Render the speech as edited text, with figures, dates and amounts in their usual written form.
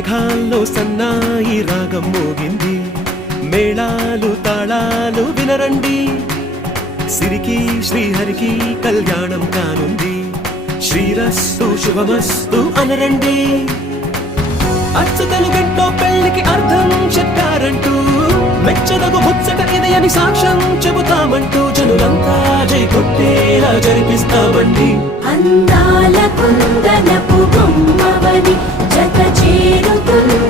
మేఘాల్లో సన్నాయి రాగం మోగింది, మేళాలు తాళాలు వినరండి, సిరికి శ్రీహరికి కళ్యాణం కానుంది, శ్రీరస్తు శుభమస్తు అనరండి. అచ్చు తెలుగింట్లో పెళ్లికి అర్థం చెప్పారంటూ, మెచ్చదగు ముచ్చట ఇది అని సాక్ష్యం చెబుతామంటూ, జనులంతా జై కొట్టేలా జరిపిస్తామండి. అందాల కుందనపు బొమ్మవని జత చేరుతున్న